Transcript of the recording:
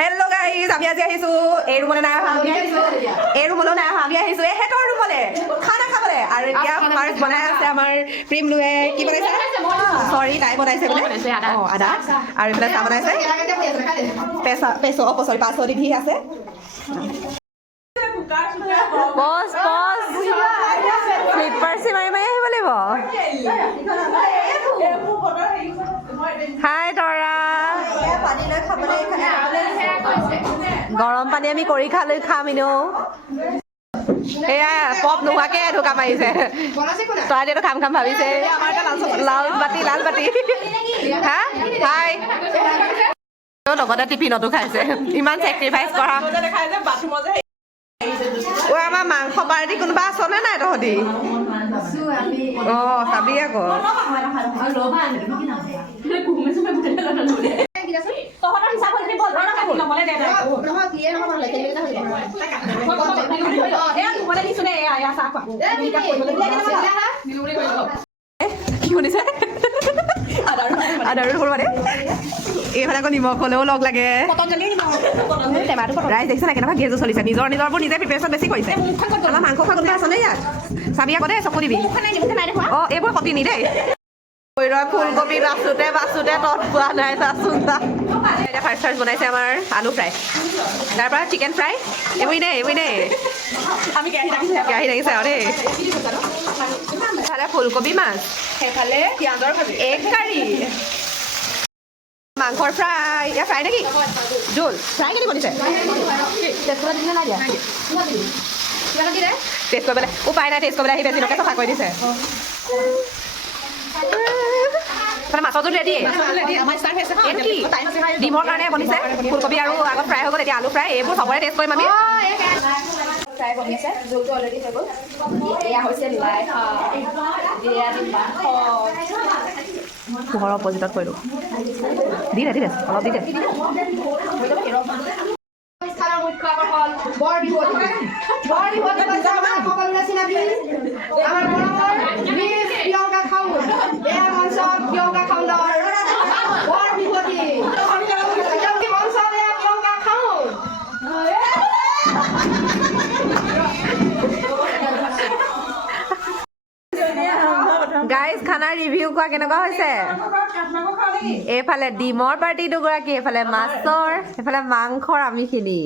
hello' guys আমি আজি আহিছো এই ৰুমলৈ নাই অহা এই ৰুমলৈ নাই অহা আমি আহিছো এহেঁতৰ ৰুমলৈ খানা খাবলৈ আৰু এতিয়া ফাৰ্ষ্ট বনাই আছে আমাৰ প্ৰিমলুৱে কি বনাইছে চৰি তাই বনাইছে বোলে অঁ আদা আৰু এইফালে চাহ বনাইছে পাচলি দি আছে পজ ফ্লিপকাৰ্ট মাৰি মাৰি আহিব লাগিব হাই তৰা গৰম পানী আমি কৰি খাম এনেও এয়া পপ নোহোৱাকে ঢোকা মাৰিছে তই এইটো খাম ভাবিছে লাল বাতি হা হাই লগতে টিফিনতো খাইছে ইমান চেক্ৰিফাইচ কৰা আমাৰ মাংস পাৰ্টি কোনোবা আছনে নাই তহঁতি অঁ চাবি আকৌ কি শুনিছে আদাৰো মানে এইফালে আকৌ নিমখ হ'লেও লগ লাগে ৰাইজ দেখিছে নাই কেনেকুৱা গেজো চলিছে নিজৰবোৰ নিজে প্ৰিপেৰেশ্যন বেছি কৰিছে আমাৰ মাংস খোৱা কোনোবা আছেনে ইয়াত চাবি আকৌ দেই চকু দিবি অঁ এইবোৰ কপি নি দেই ফুলকবি বাচোতে তত পোৱা নাই চাচোন এতিয়া ফাৰ্ষ্ট বনাইছে আমাৰ আলু ফ্ৰাই তাৰপৰা চিকেন ফ্ৰাই এইবোৰ দেই কেৰাহী লাগিছে আৰু দেই ইফালে ফুলকবি মাছ সেইফালে পিঁয়াজৰ ভাজি এগ কাৰী মাংসৰ ফ্ৰাই ইয়াৰ ফ্ৰাই নেকি জোল ফ্ৰাই কেনেকৈ বনিছে টেষ্ট কৰিবলৈ উপায় নাই টেষ্ট কৰিবলৈ আহি বেছিলৈকে চফা কৰি দিছে মানে মাছৰ জোল ৰেডি ডিমৰ কাৰণে বনিছে ফুলকবি আৰু আগত ফ্ৰাই হৈ গ'ল এতিয়া আলু ফ্ৰাই এইবোৰ চবৰে টেষ্ট কৰিম আমি ফ্ৰাই বনি আছে জোলটো অলৰেডি হৈ গ'ল এয়া হৈছে লাই শাক বিৰিয়ানী মাংস পোহৰৰ অপজিটত কৰিলোঁ দি দে অলপ দি দে গাইজ খানা ৰিভিউ কৰা কেনেকুৱা হৈছে এইফালে ডিমৰ পাৰ্টি দুগৰাকী এইফালে মাছৰ এইফালে মাংসৰ আমিখিনি